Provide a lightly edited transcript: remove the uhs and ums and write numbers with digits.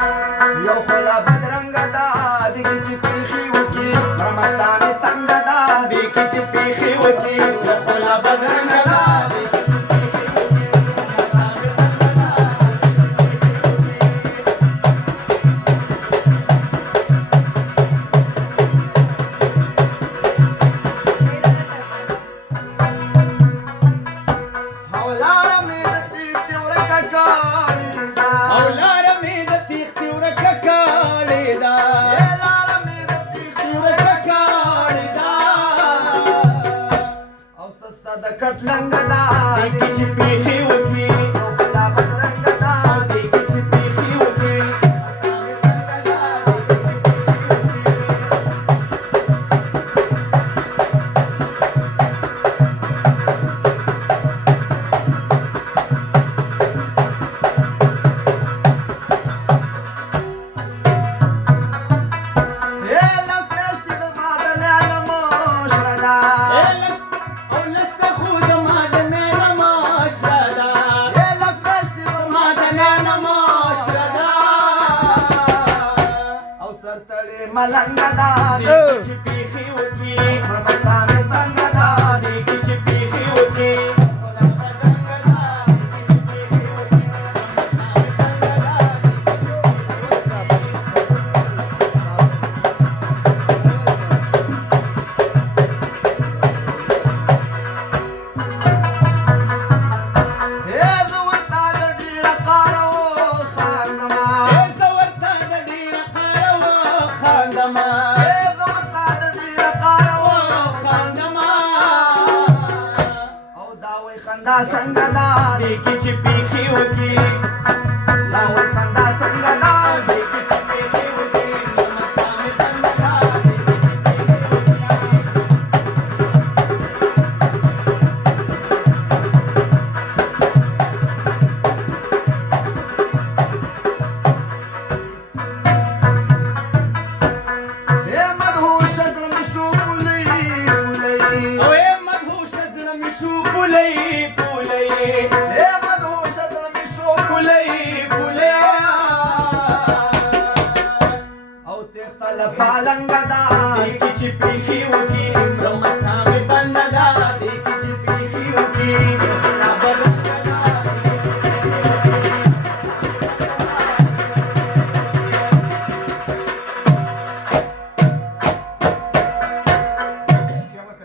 یو خلا بدرنګ دا دګ چې پیخي وکي رمسانه تنگ دا دګ چې پیخي وکي یو خلا بدرنګ دا کټلنګ دا دګ چې پیخي وکي یو خلا بدرنګ دا دګ چې پیخي وکي ملنګ دا دګ چې پیخي وکي رمسانه تنگ دا دګ چې پیخي وکي خندا څنګه دا دګ چې پیخي وکي دا وای خندا څنګه دا دګ چې پیخي وکي رمسانه تنگ دا اے مدهوش زلم شو پولي او اے مدهوش زلم شو پولي پالنګ